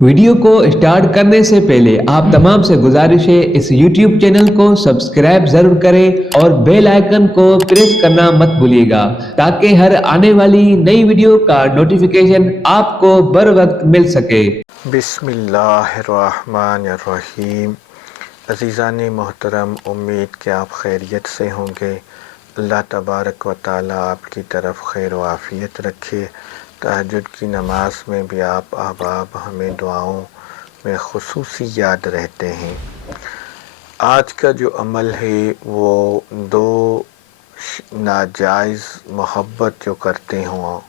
Video को start करने से पहले आप तमाम से गुजारिश है इस YouTube चैनल को सब्सक्राइब जरूर करें और बेल आइकन को प्रेस करना मत भूलिएगा ताकि हर आने वाली नई वीडियो का नोटिफिकेशन आपको बर वक्त मिल सके। बिस्मिल्लाहिर्रहमानिर्रहीम। अज़ीज़ान मोहतरम, उम्मीद कि आप खैरियत से होंगे। अल्लाह तबारक व तआला आपकी तरफ खैर व आफ़ियत रखे। तहज्जुद की नमाज में भी आप अहबाब हमें दुआओं में ख़ुसूसी याद रहते हैं। आज का जो अमल है वो दो नाजायज़ मोहब्बत जो करते हों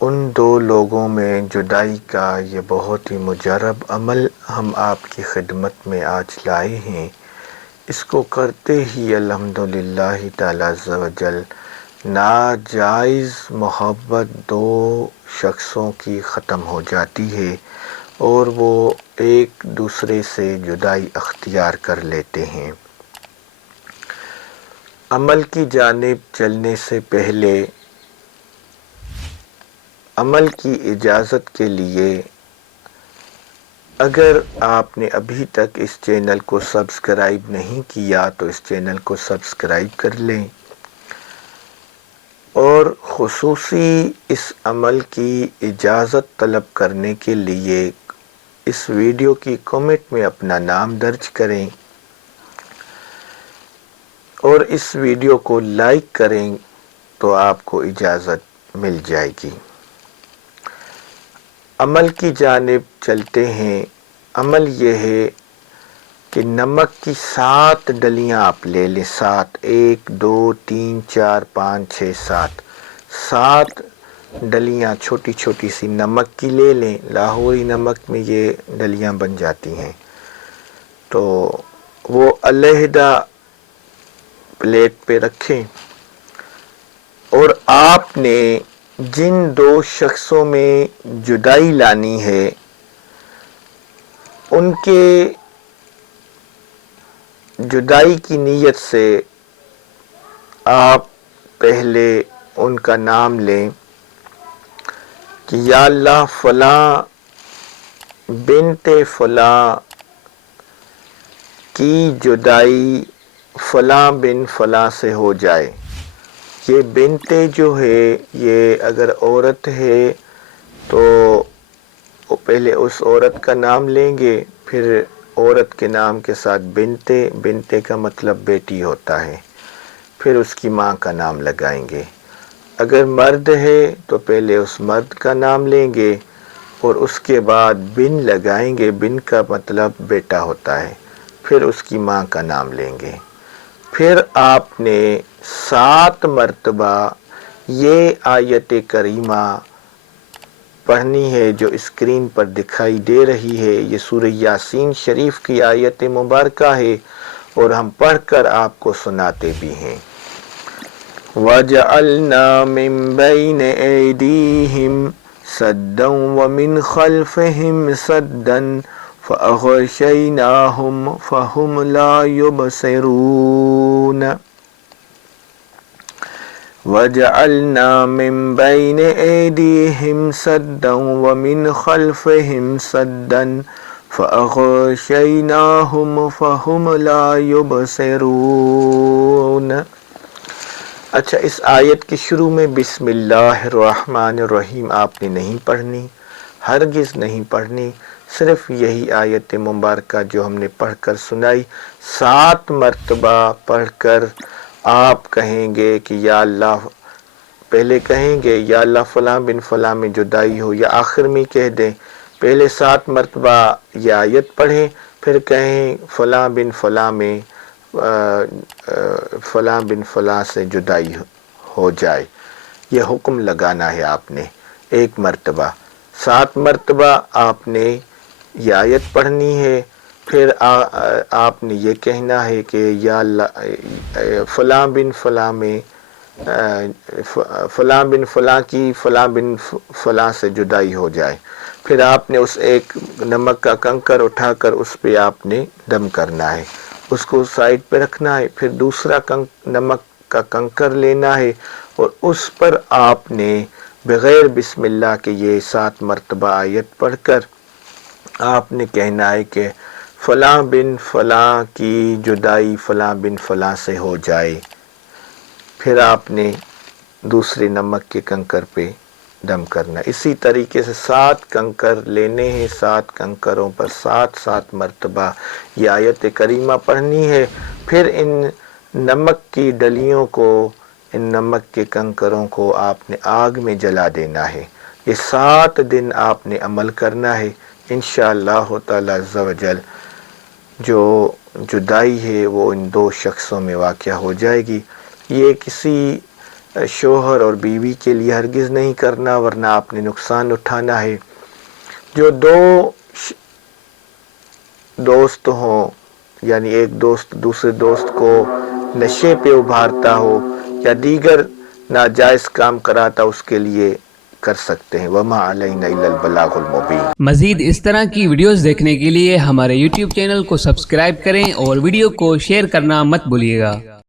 उन दो लोगों में जुदाई का ये बहुत ही मुजरब अमल हम आपकी खिदमत में आज लाए हैं। इसको करते ही अल्हम्दुलिल्लाह ताला अज़्ज़ व जल नाजायज़ मोहब्बत दो शख्सों की ख़त्म हो जाती है और वो एक दूसरे से जुदाई अख्तियार कर लेते हैं। अमल की जानिब चलने से पहले अमल की इजाज़त के लिए अगर आपने अभी तक इस चैनल को सब्सक्राइब नहीं किया तो इस चैनल को सब्सक्राइब कर लें और ख़ुसूसी इस अमल की इजाज़त तलब करने के लिए इस वीडियो की कमेंट में अपना नाम दर्ज करें और इस वीडियो को लाइक करें तो आपको इजाज़त मिल जाएगी। अमल की जानिब चलते हैं। अमल ये है कि नमक की 7 डलियाँ आप ले लें। 7, 1, 2, 3, 4, 5, 6, 7 डलियाँ छोटी छोटी सी नमक की ले लें। लाहौरी नमक में ये डलियाँ बन जाती हैं। तो वो अलहदा प्लेट पे रखें और आपने जिन दो शख्सों में जुदाई लानी है उनके जुदाई की नीयत से आप पहले उनका नाम लें कि या अल्लाह फ़लाँ बिनते फ़लाँ की जुदाई फ़लाँ बिन फ़लाँ से हो जाए। ये बिनते जो है ये अगर औरत है तो पहले उस औरत का नाम लेंगे, फिर औरत के नाम के साथ बिनते, बिनते का मतलब बेटी होता है, फिर उसकी माँ का नाम लगाएंगे। अगर मर्द है तो पहले उस मर्द का नाम लेंगे और उसके बाद बिन लगाएंगे, बिन का मतलब बेटा होता है, फिर उसकी माँ का नाम लेंगे। फिर आपने 7 मर्तबा ये आयत करीमा पढ़नी है जो स्क्रीन पर दिखाई दे रही है। ये सूरह यासीन शरीफ की आयत मुबारका है और हम पढ़कर आपको सुनाते भी हैं। वजअलना मिन बैन ऐदीहिम सद्दन व मिन खल्फिहिम सद्दन फ़अग़शयनाहुम फ़हुम ला युबसिरून। वजअलना मिन बैन ऐदीहिम सद्दन व मिन खल्फिहिम सद्दन फ़अग़शयनाहुम फ़हुम ला युबसिरून। अच्छा, इस आयत के शुरू में बिस्मिल्लाहिर्रहमानिर्रहीम आपने नहीं पढ़नी, हरगिज़ नहीं पढ़नी। सिर्फ यही आयत मुबारका जो हमने पढ़कर सुनाई 7 मर्तबा पढ़कर आप कहेंगे कि या अल्लाह, पहले कहेंगे या अल्लाह फ़लाँ बिन फ़लाँ में जुदाई हो, या आखिर में कह दें। पहले 7 मर्तबा यह आयत पढ़ें, फिर कहें फ़लाँ बिन फ़लाँ में फ़लाँ बिन फ़लाँ से जुदाई हो जाए। यह हुक्म लगाना है आपने एक मर्तबा। 7 मर्तबा आपने यह आयत पढ़नी है। फिर आपने ये कहना है कि या अल्लाह फ़लाँ बिन फ़लाँ में फ़लाँ बिन फ़लाँ की फ़लाँ बिन फ़लाँ से जुदाई हो जाए। फिर आपने उस एक नमक का कंकर उठाकर उस पे आपने दम करना है, उसको साइड पे रखना है। फिर दूसरा नमक का कंकर लेना है और उस पर आपने बग़ैर बिस्मिल्लाह के ये 7 मर्तबा आयत पढ़कर آپ نے کہنا ہے کہ فلاں بن فلاں کی جدائی فلاں بن فلاں سے ہو جائے، پھر آپ نے دوسرے نمک کے کنکر پہ دم کرنا. اسی طریقے سے 7 کنکر لینے ہیں، 7 کنکروں پر 7 مرتبہ یہ آیت کریمہ پڑھنی ہے. پھر ان نمک کی ڈلیوں کو، ان نمک کے کنکروں کو آپ نے آگ میں جلا دینا ہے. یہ 7 دن آپ نے عمل کرنا ہے. انشاءاللہ تعالی عز و جل جو جدائی ہے وہ ان 2 شخصوں میں واقع ہو جائے گی. یہ کسی شوہر اور بیوی کے لیے ہرگز نہیں کرنا، ورنہ آپ نے نقصان اٹھانا ہے. جو 2 دوست ہوں، یعنی ایک دوست دوسرے دوست کو نشے پہ ابھارتا ہو یا دیگر ناجائز کام کراتا، اس کے لیے کر سکتے ہیں. وَمَا عَلَيْنَا إِلَّا الْبَلَاغُ الْمُبِينُ. مزید اس طرح کی ویڈیوز دیکھنے کے لیے ہمارے YouTube چینل کو سبسکرائب کریں اور ویڈیو کو شیئر کرنا مت بھولیے گا.